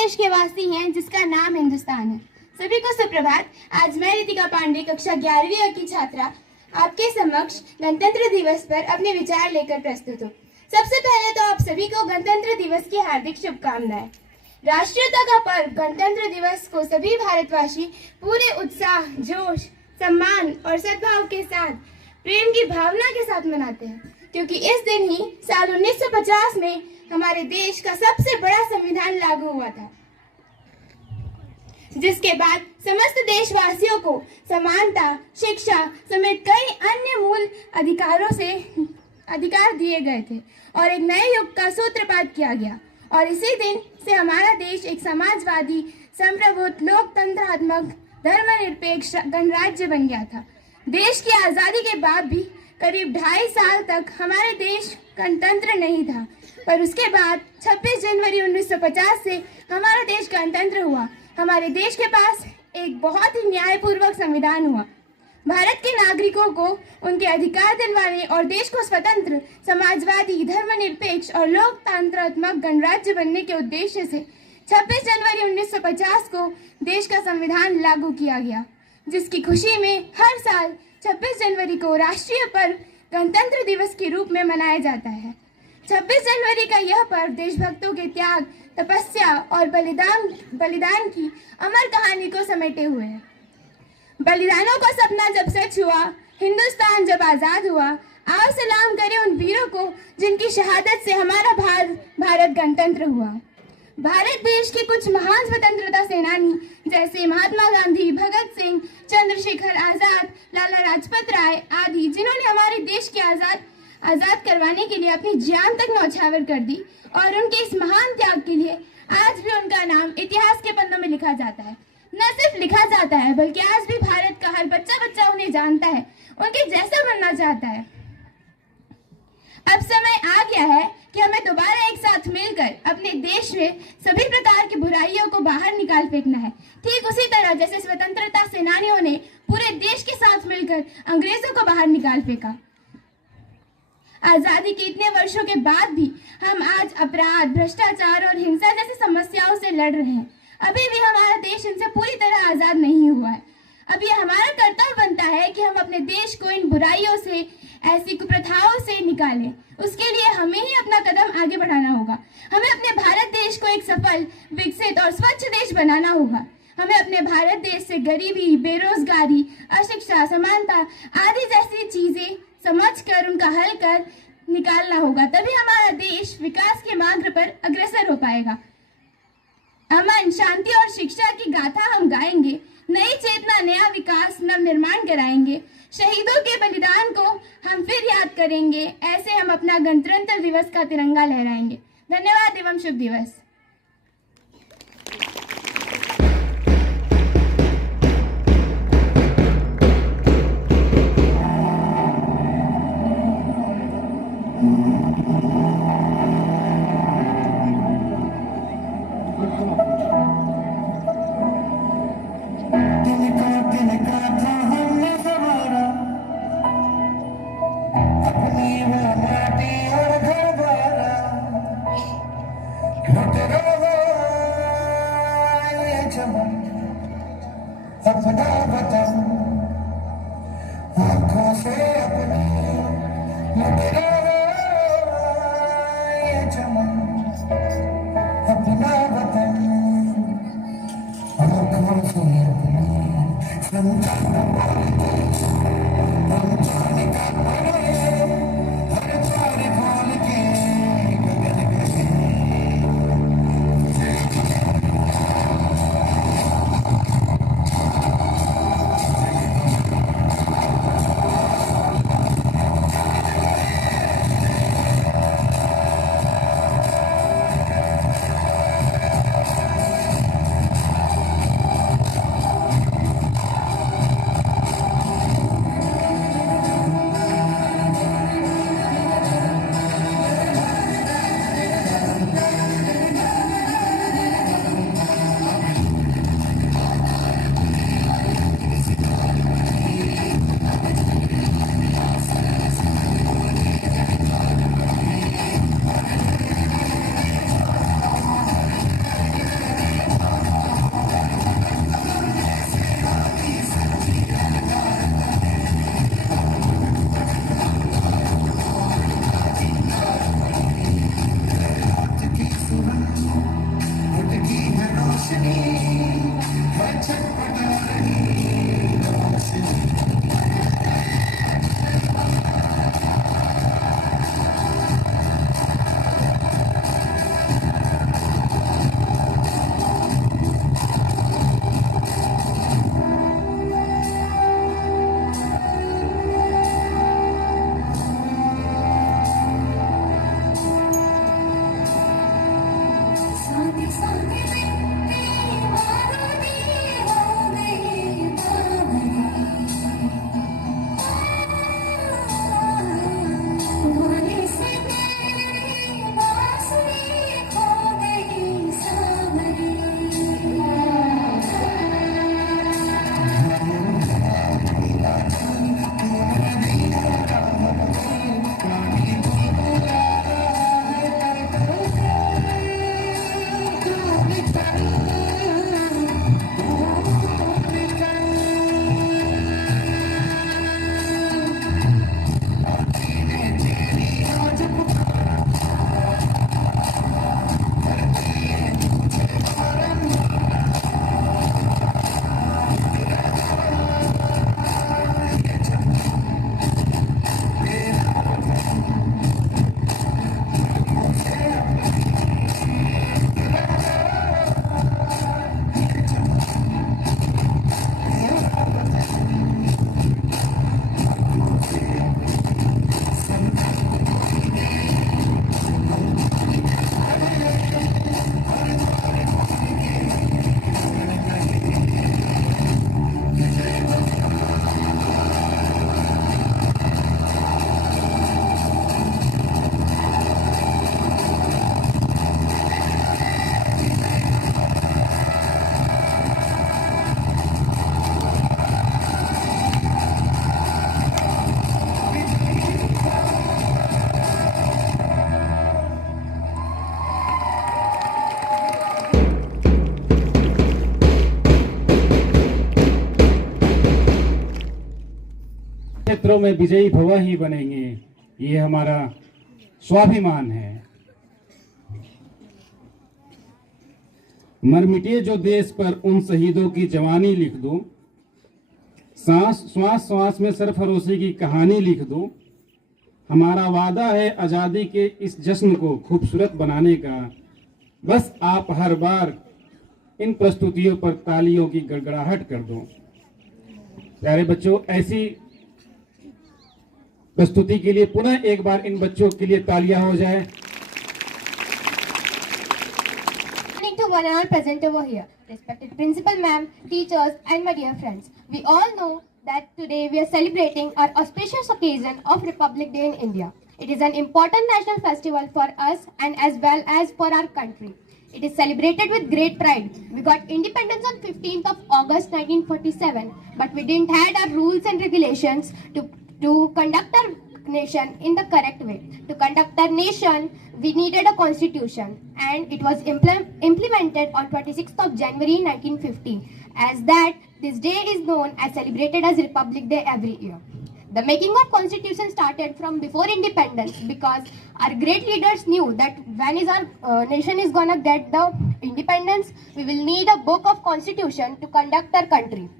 देश के वासी हैं जिसका नाम हिंदुस्तान है। सभी को सुप्रभात। आज मैं रितिका पांडे कक्षा 11वीं की छात्रा आपके समक्ष गणतंत्र दिवस पर अपने विचार लेकर प्रस्तुत हूँ। सबसे पहले तो आप सभी को गणतंत्र दिवस की हार्दिक शुभकामनाएं। राष्ट्रीयता का पर्व गणतंत्र दिवस को सभी भारतवासी पूरे उत्साह, जोश, सम्मान और सद्भाव के साथ, प्रेम की भावना के साथ मनाते हैं, क्योंकि इस दिन ही साल 1950 में हमारे देश का सबसे बड़ा संविधान लागू हुआ था, जिसके बाद समस्त देशवासियों को समानता, शिक्षा समेत कई अन्य मूल अधिकार दिए गए थे और एक नए युग का सूत्रपात किया गया। और इसी दिन से हमारा देश एक समाजवादी, संप्रभुत्व, लोकतंत्रात्मक, धर्मनिरपेक्ष गणराज्य बन गया था। देश की आज़ादी के बाद भी करीब 2.5 साल तक हमारे देश गणतंत्र नहीं था, पर उसके बाद 26 जनवरी 1950 से हमारा देश गणतंत्र हुआ। हमारे देश के पास एक बहुत ही न्यायपूर्वक संविधान हुआ। भारत के नागरिकों को उनके अधिकार दिलवाने और देश को स्वतंत्र, समाजवादी, धर्मनिरपेक्ष और लोकतंत्रात्मक गणराज्य बनने के उद्देश्य से 26 जनवरी 1950 को देश का संविधान लागू किया गया, जिसकी खुशी में हर साल 26 जनवरी को राष्ट्रीय पर्व गणतंत्र दिवस के रूप में मनाया जाता है। 26 जनवरी का यह पर्व देशभक्तों के त्याग, तपस्या और बलिदान की अमर कहानी को समेटे हुए है। बलिदानों का सपना जब सच हुआ, हिंदुस्तान जब आजाद हुआ, आओ सलाम करें उन वीरों को जिनकी शहादत से हमारा भारत गणतंत्र हुआ। भारत देश के कुछ महान स्वतंत्रता सेनानी जैसे महात्मा गांधी, भगत सिंह, चंद्रशेखर आजाद, लाला लाजपत राय आदि, जिन्होंने हमारे देश के आजाद करवाने के लिए अपनी जान तक न्यौछावर कर दी, और उनके इस महान त्याग के लिए आज भी उनका नाम इतिहास के पन्नों में लिखा जाता है। न सिर्फ लिखा जाता है, बल्कि आज भी भारत का हर बच्चा उन्हें जानता है, उनके जैसा बनना चाहता है। अब समय आ गया है कि हमें दोबारा एक साथ मिलकर अपने देश में सभी प्रकार की बुराइयों को बाहर निकाल फेंकना है। ठीक उसी तरह जैसे स्वतंत्रता सेनानियों ने पूरे देश के साथ मिलकर अंग्रेजों को बाहर निकाल फेंका। आजादी के इतने वर्षों के बाद भी हम आज अपराध, भ्रष्टाचार और हिंसा जैसी समस्याओं से लड़ रहे हैं। अभी भी हमारा देश इनसे पूरी तरह आजाद नहीं हुआ है। अब ये हमारा कर्तव्य बनता है कि हम अपने देश को इन बुराइयों से, ऐसी कुप्रथाओं से निकालें। उसके लिए हमें ही अपना कदम आगे बढ़ाना होगा। हमें अपने भारत देश को एक सफल, विकसित और स्वच्छ देश बनाना होगा। हमें अपने भारत देश से गरीबी, बेरोजगारी, अशिक्षा, समानता आदि जैसी चीजें समझकर उनका हल कर निकालना होगा। तभी हमारा देश विकास के मार्ग पर अग्रसर हो पाएगा। अमन, शांति और शिक्षा की गाथा हम गाएंगे। नई चेतना, नया विकास, नव निर्माण कराएंगे। शहीदों के बलिदान को हम फिर याद करेंगे। ऐसे हम अपना गणतंत्र दिवस का तिरंगा लहराएंगे। धन्यवाद एवं शुभ दिवस। अपना वतन आँखों से अपनी लुटेरा ये चमन, अपना वतन आँखों से अपनी संतान हम जाने का पड़े हर चार खोल के गगन में। क्षेत्रों में विजयी भव ही बनेंगे, ये हमारा स्वाभिमान है। मर मिटे जो देश पर उन शहीदों की जवानी लिख दो, सांस श्वास श्वास में सरफरोशी की कहानी लिख दो। हमारा वादा है आजादी के इस जश्न को खूबसूरत बनाने का। बस आप हर बार इन प्रस्तुतियों पर तालियों की गड़गड़ाहट कर दो। प्यारे बच्चों, ऐसी प्रस्तुति के लिए पुनः एक बार इन बच्चों के लिए तालियां हो जाए। To one and all present over here, respected principal ma'am, teachers and my dear friends, we all know that today we are celebrating our auspicious occasion of Republic Day in India. It is an important national festival for us and as well as for our country. It is celebrated with great pride. We got independence on 15th of August 1947, but we didn't had our rules and regulations to conduct our nation in the correct way. To conduct our nation, we needed a constitution, and it was implemented on 26th of January 1950. As that, this day is known as celebrated as Republic Day every year. The making of constitution started from before independence because our great leaders knew that when is our nation is gonna get the independence, we will need a book of constitution to conduct our country.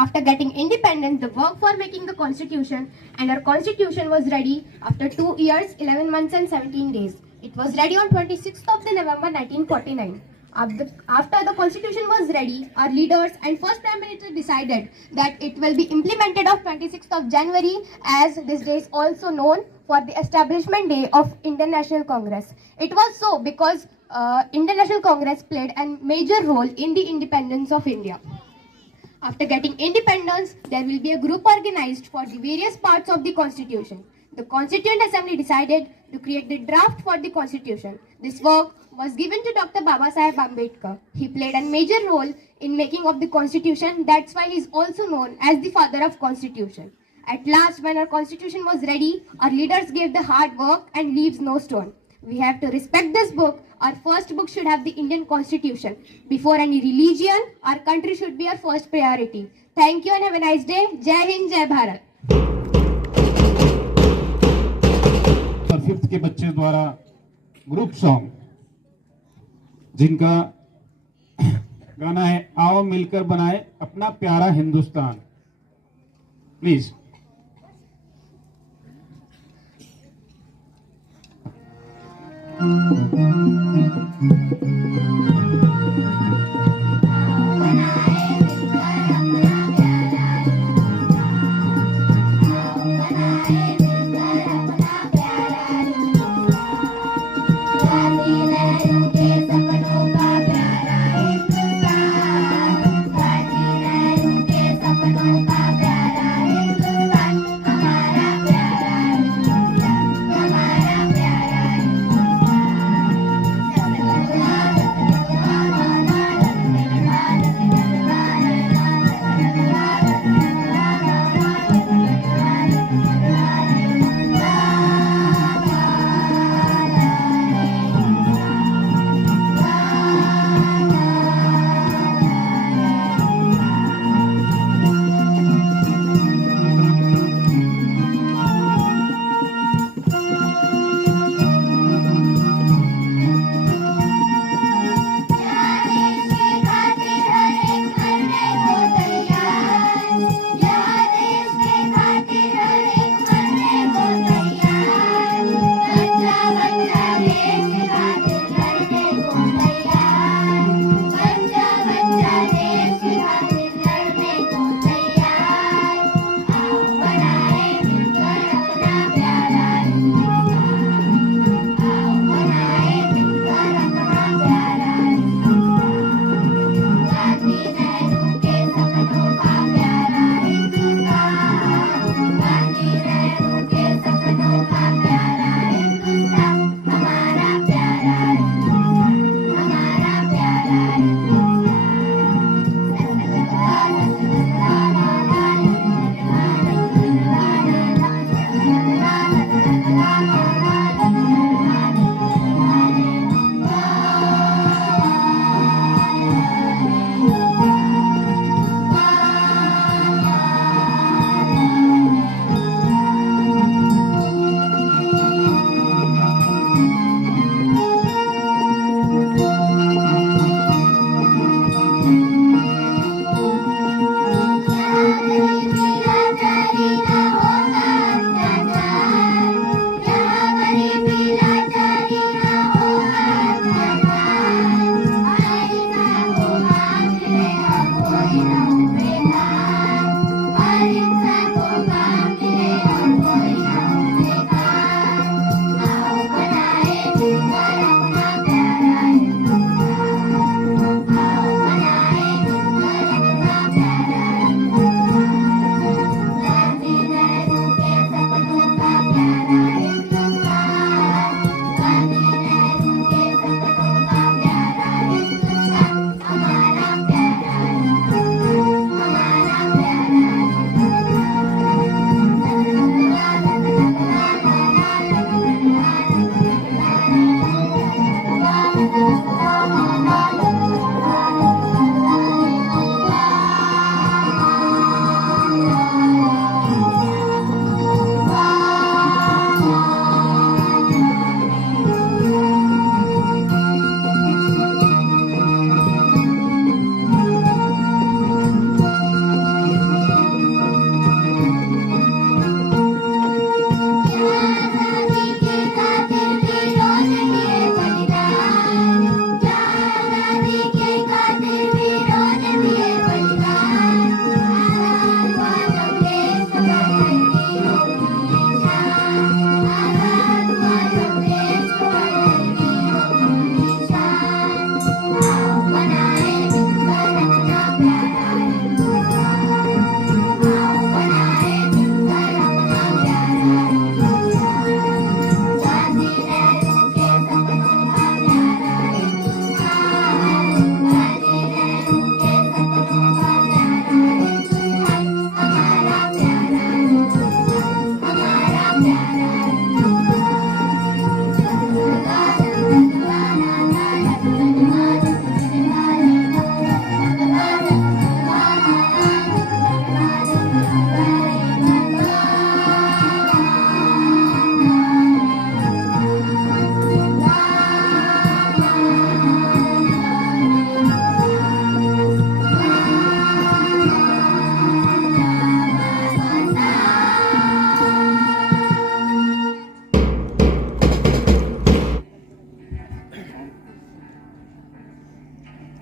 After getting independence, the work for making the constitution and our constitution was ready after 2 years, 11 months and 17 days. It was ready on 26th of November 1949. After the constitution was ready, our leaders and first prime minister decided that it will be implemented on 26th of January, as this day is also known for the establishment day of Indian National Congress. It was so because Indian National Congress played a major role in the independence of India. After getting independence, there will be a group organized for the various parts of the constitution. The Constituent Assembly decided to create the draft for the constitution. This work was given to Dr. Babasaheb Ambedkar. He played a major role in making of the constitution. That's why he is also known as the father of constitution. At last, when our constitution was ready, our leaders gave the hard work and leaves no stone. We have to respect this book. Our first book should have the Indian Constitution. Before any religion, our country should be our first priority. Thank you and have a nice day. Jai Hind, Jai Bharat. और 5th के बच्चे द्वारा group song, जिनका गाना है आओ मिलकर बनाए अपना प्यारा हिंदुस्तान। प्लीज।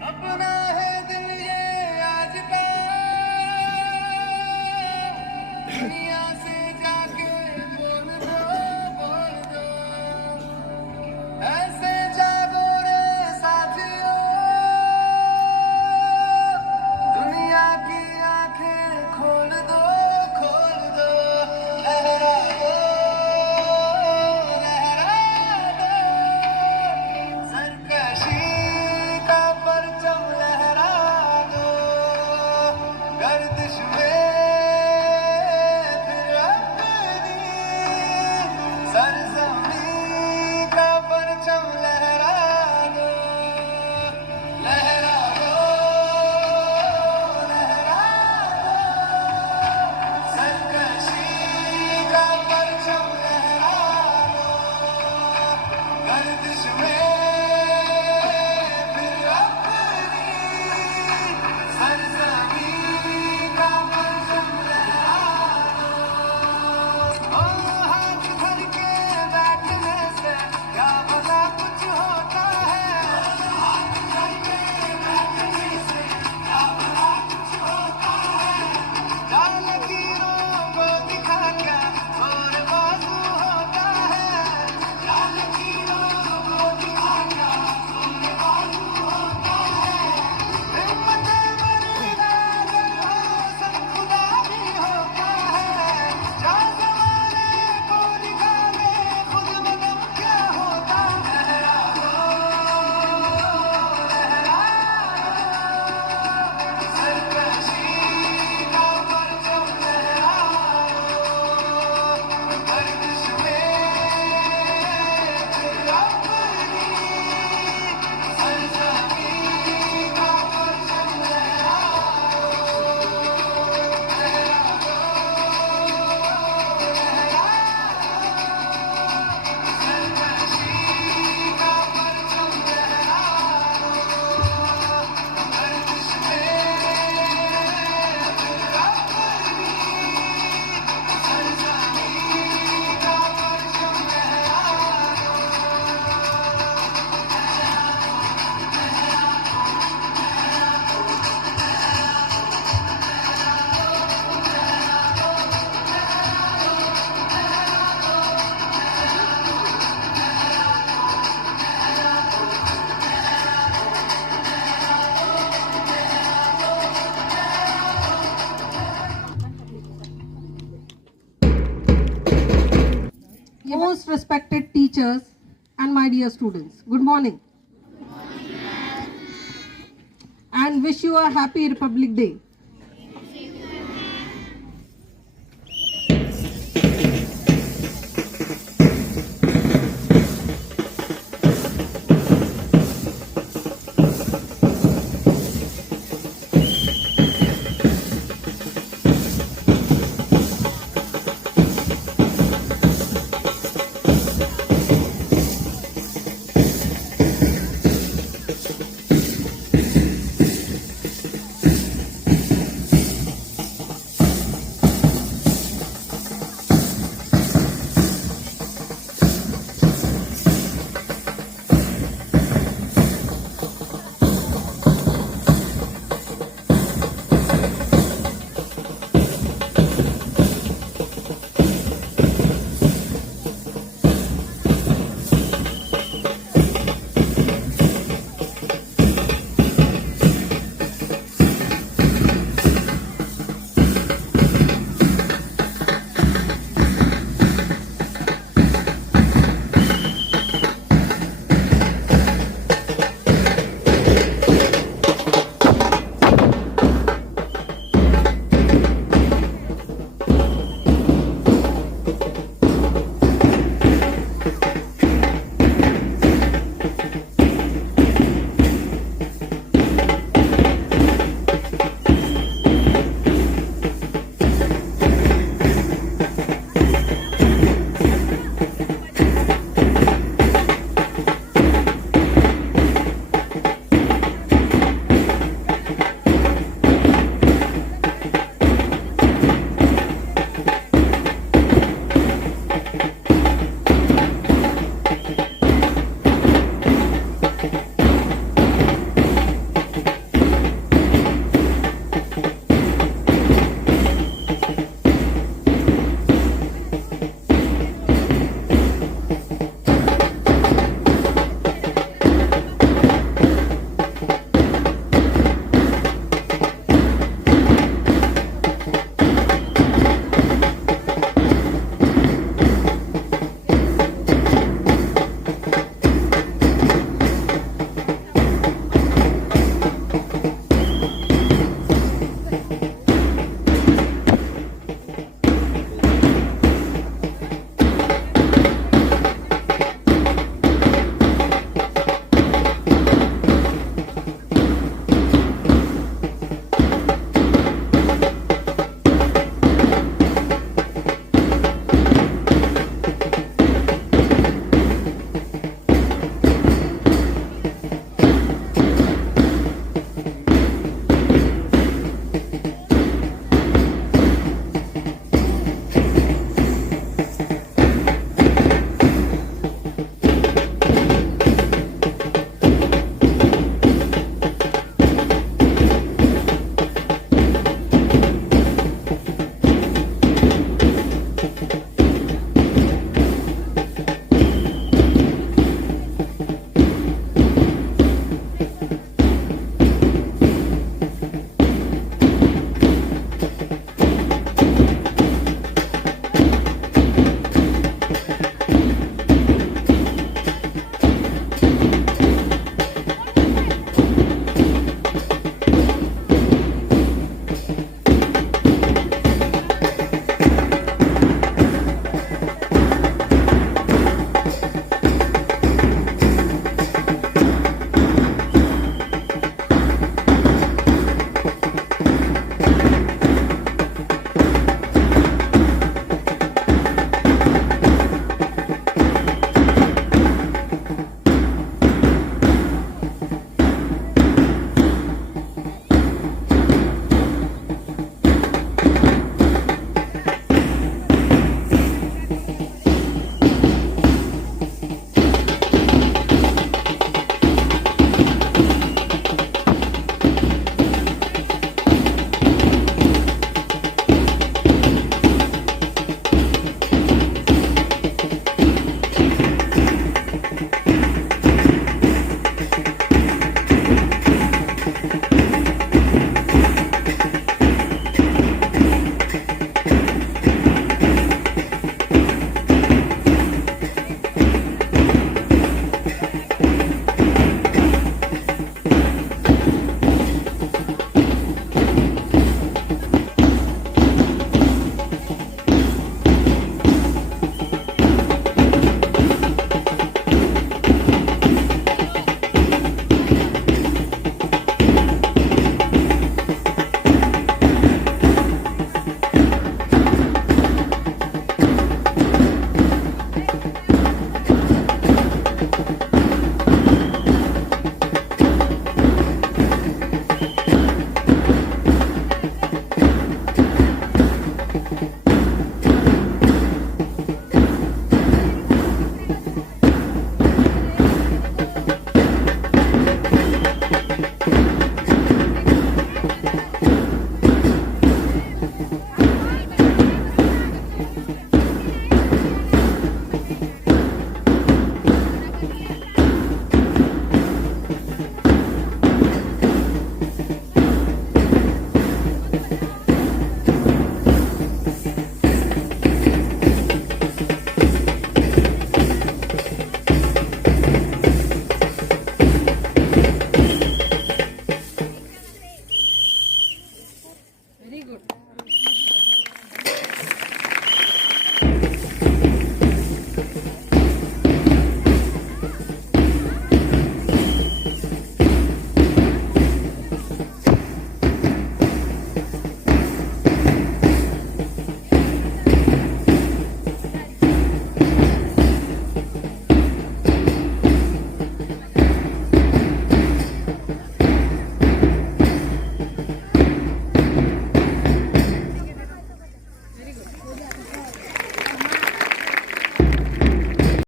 अपना है दिल ये आज का, दुनिया से जाके बोल दो, ऐसे जागो रे साथियों, दुनिया की आंखें खोल दो, लहरा दो, सरकशी का परचम लहरा दो, गर्दिश में फिर अपनी सरजमी का परचम लहरा दो, लहरा दो, सरकशी का परचम लहरा दो, गर्दिश में फिर अपनी सरजमी का परचम लहरा दो। ओ हाथ धर के बैठने से क्या पता कुछ होता है, हाथ धर के बैठने से क्या पता कुछ होता है, क्या लकीरों को दिखा क्या और बाजू होता है, क्या लकीरों को दिखा क्या और बाजू होता है, हिम्मत मरना अगर हो सब खुदा भी होता है, क्या ज़माने को दिखा दे खुद मदम क्या होता है, लहरा दो, सरकशी का परचम लहरा दो, गर्दिश में फिर अपनी सरजमी का परचम लहरा Most respected teachers and my dear students, good morning. And wish you a happy Republic Day.